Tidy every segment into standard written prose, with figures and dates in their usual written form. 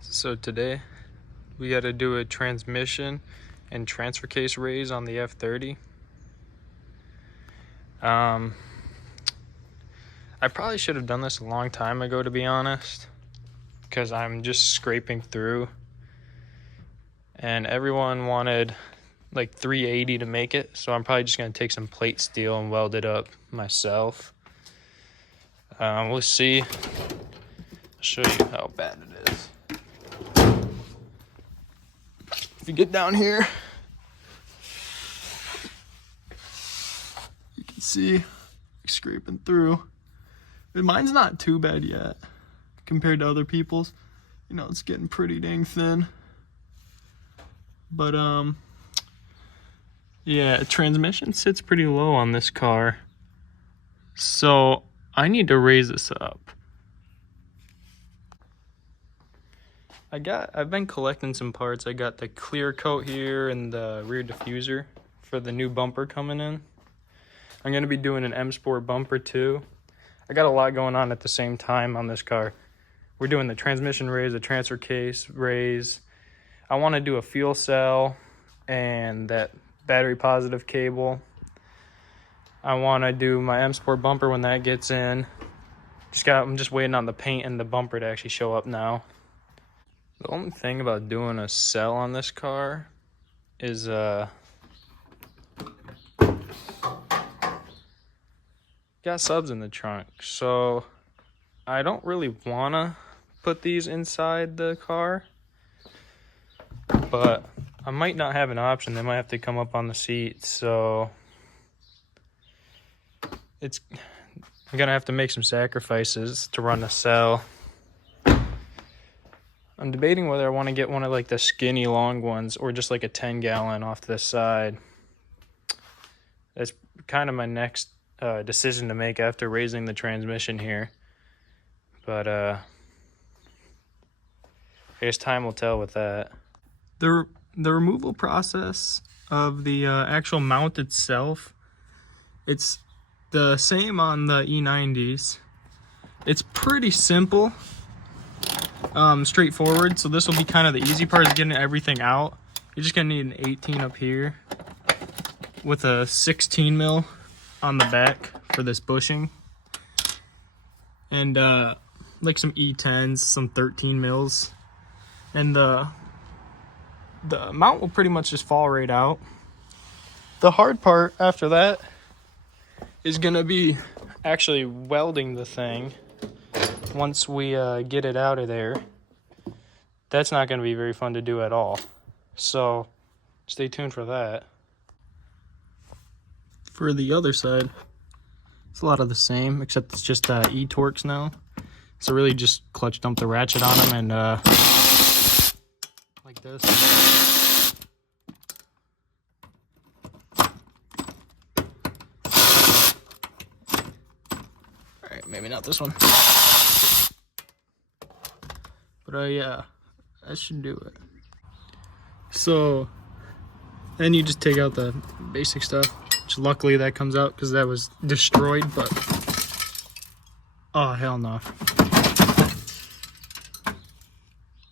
So today we got to do a transmission and transfer case raise on the F30. I probably should have done this a long time ago, to be honest, because I'm just scraping through and everyone wanted like 380 to make it, so I'm probably just going to take some plate steel and weld it up myself. We'll see. I'll show you how bad it is. If you get down here, you can see scraping through. But mine's not too bad yet compared to other people's. You know, it's getting pretty dang thin. But yeah, transmission sits pretty low on this car, so I need to raise this up. I've been collecting some parts. I got the clear coat here and the rear diffuser for the new bumper coming in. I'm gonna be doing an M Sport bumper too. I got a lot going on at the same time on this car. We're doing the transmission raise, the transfer case raise. I want to do a fuel cell and that battery positive cable. I want to do my M Sport bumper when that gets in. I'm just waiting on the paint and the bumper to actually show up now. The only thing about doing a cell on this car is got subs in the trunk, so I don't really want to put these inside the car, but I might not have an option. They might have to come up on the seat, so I'm gonna have to make some sacrifices to run a cell. I'm debating whether I want to get one of like the skinny long ones or just like a 10-gallon off to the side. That's kind of my next decision to make after raising the transmission here. But I guess time will tell with that. The removal process of the actual mount itself, it's the same on the E90s. It's pretty simple. Straightforward, so this will be kind of the easy part, is getting everything out. You're just gonna need an 18 up here with a 16 mil on the back for this bushing, and like some E10s, some 13 mils, and the mount will pretty much just fall right out. The hard part after that is gonna be actually welding the thing. Once we get it out of there, that's not going to be very fun to do at all. So stay tuned for that. For the other side, it's a lot of the same, except it's just E-Torques now. So really just clutch dump the ratchet on them and like this. All right, maybe not this one. But yeah, that should do it. So then you just take out the basic stuff, which luckily that comes out because that was destroyed, but oh hell no.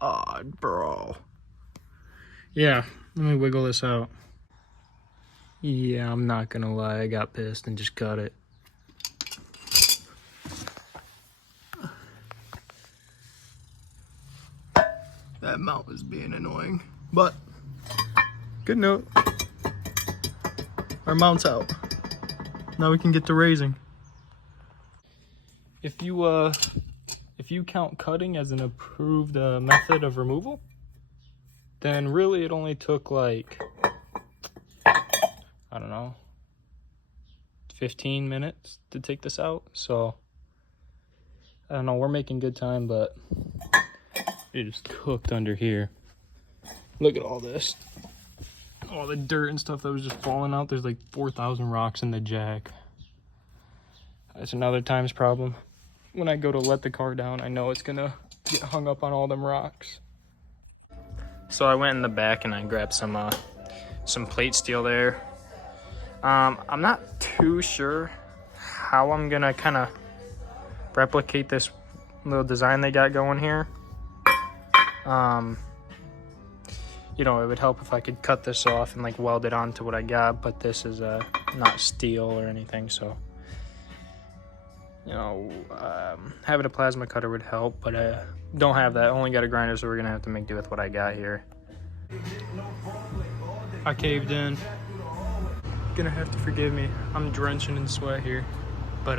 Oh bro. Yeah, let me wiggle this out. Yeah, I'm not gonna lie, I got pissed and just cut it. That mount was being annoying, but good note, our mount's out. Now we can get to raising. If you count cutting as an approved method of removal, then really it only took like, I don't know, 15 minutes to take this out. So I don't know, we're making good time, but it is cooked under here. Look at all this. All the dirt and stuff that was just falling out. There's like 4,000 rocks in the jack. That's another times problem. When I go to let the car down, I know it's gonna get hung up on all them rocks. So I went in the back and I grabbed some plate steel there. I'm not too sure how I'm gonna kind of replicate this little design they got going here. You know, it would help if I could cut this off and like weld it onto what I got, but this is not steel or anything, so you know, having a plasma cutter would help, but I don't have that. Only got a grinder, so we're gonna have to make do with what I got here. I caved in. Gonna have to forgive me. I'm drenching in sweat here, but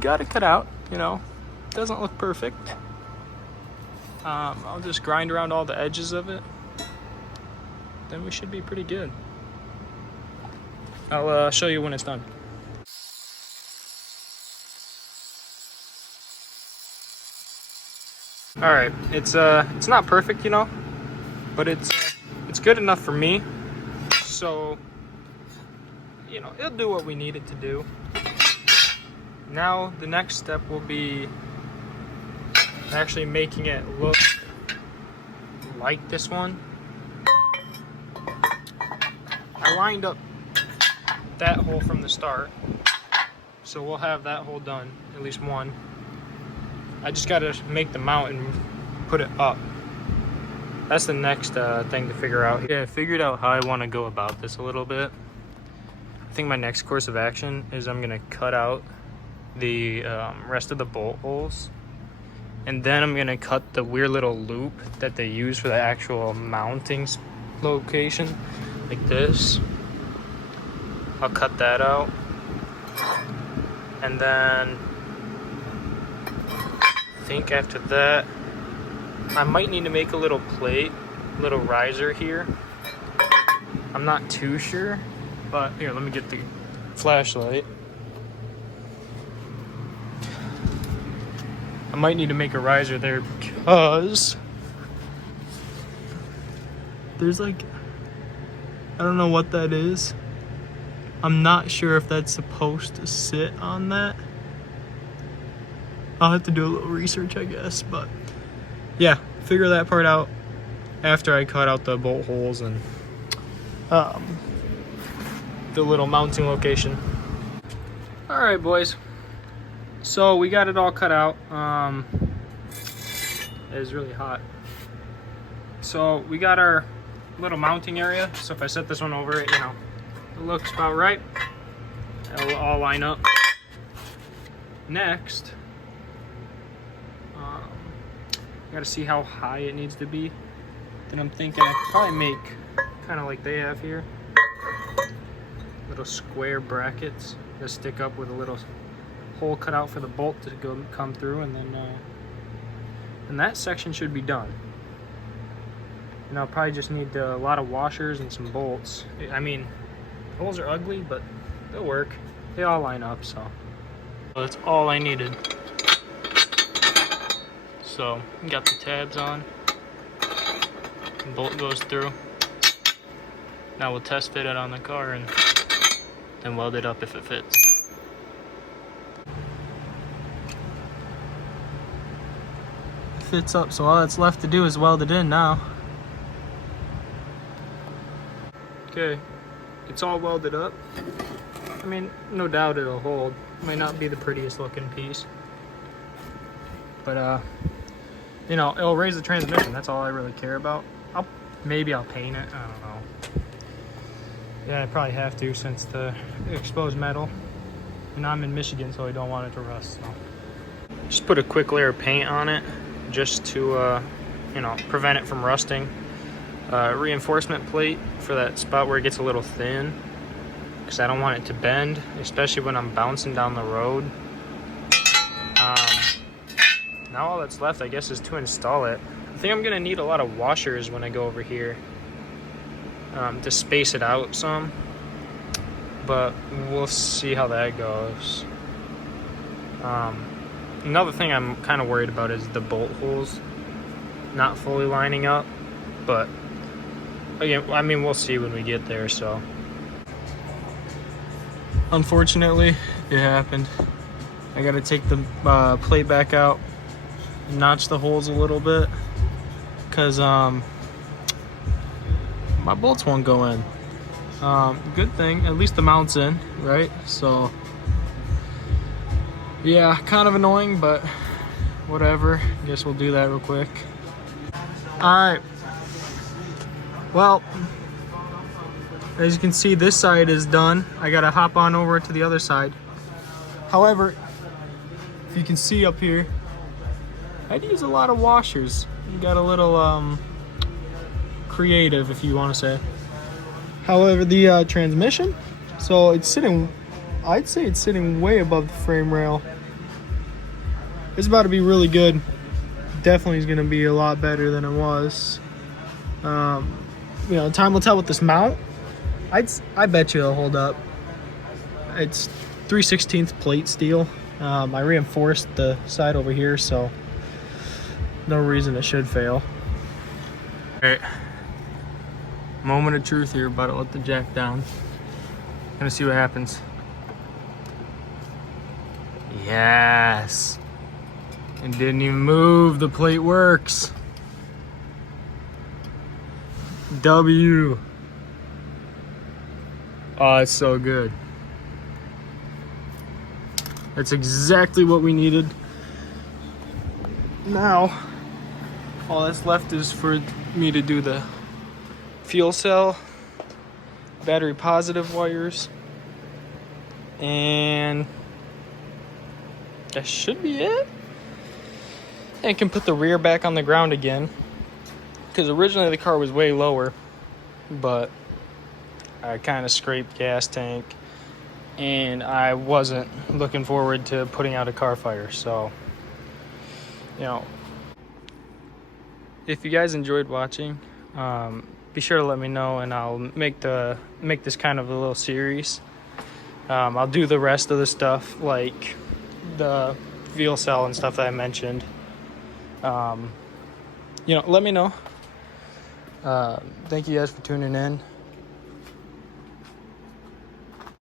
got it cut out. You know, doesn't look perfect. I'll just grind around all the edges of it. Then we should be pretty good. I'll show you when it's done. All right, it's not perfect, you know, but it's good enough for me. So, you know, it'll do what we need it to do. Now the next step will be actually making it look like this one. I lined up that hole from the start, so we'll have that hole done, at least one. I just gotta make the mount and put it up. That's the next thing to figure out. Yeah, I figured out how I want to go about this a little bit. I think my next course of action is I'm gonna cut out the rest of the bolt holes, and then I'm gonna cut the weird little loop that they use for the actual mounting location, like this. I'll cut that out, and then I think after that I might need to make a little plate, little riser here. I'm not too sure, but here, let me get the flashlight. I might need to make a riser there because there's like, I don't know what that is. I'm not sure if that's supposed to sit on that. I'll have to do a little research, I guess, but yeah, figure that part out after I cut out the bolt holes and the little mounting location. All right, boys. So we got it all cut out. It is really hot. So we got our little mounting area. So if I set this one over it, you know, it looks about right. It'll all line up. Next, gotta see how high it needs to be. Then I'm thinking I could probably make kind of like they have here, little square brackets that stick up with a little hole cut out for the bolt to come through, and then and that section should be done. And I'll probably just need a lot of washers and some bolts. I mean, holes are ugly, but they'll work. They all line up, so that's all I needed. So, got the tabs on. The bolt goes through. Now we'll test fit it on the car and then weld it up if it fits. It fits up, so all that's left to do is weld it in now. Okay, it's all welded up. I mean, no doubt it'll hold. It might not be the prettiest looking piece, but you know, it'll raise the transmission. That's all I really care about. Maybe I'll paint it. I don't know. Yeah, I probably have to since the exposed metal. And I'm in Michigan, so I don't want it to rust. So just put a quick layer of paint on it, just to you know, prevent it from rusting. Reinforcement plate for that spot where it gets a little thin, because I don't want it to bend, especially when I'm bouncing down the road. Now all that's left, I guess, is to install it. I think I'm gonna need a lot of washers when I go over here to space it out some, but we'll see how that goes. Another thing I'm kind of worried about is the bolt holes not fully lining up, but again, I mean, we'll see when we get there. So unfortunately, it happened. I gotta take the plate back out, notch the holes a little bit, because my bolts won't go in. Good thing, at least the mount's in, right? So yeah, kind of annoying, but whatever. Guess we'll do that real quick. Alright. Well, as you can see, this side is done. I gotta hop on over to the other side. However, if you can see up here, I'd use a lot of washers. You got a little creative, if you want to say. However, the transmission, so it's sitting, I'd say it's sitting way above the frame rail. It's about to be really good. Definitely is going to be a lot better than it was. You know, time will tell with this mount. I bet you it'll hold up. It's 3/16 plate steel. I reinforced the side over here, so no reason it should fail. All right, moment of truth here. About to let the jack down. Gonna see what happens. Yes, it didn't even move. The plate works. W. Oh, it's so good. That's exactly what we needed. Now, all that's left is for me to do the fuel cell, battery positive wires, and that should be it. And I can put the rear back on the ground again, because originally the car was way lower, but I kind of scraped gas tank, and I wasn't looking forward to putting out a car fire. So, you know, if you guys enjoyed watching, be sure to let me know, and I'll make this kind of a little series. I'll do the rest of the stuff, like the fuel cell and stuff that I mentioned. You know, let me know. Thank you guys for tuning in.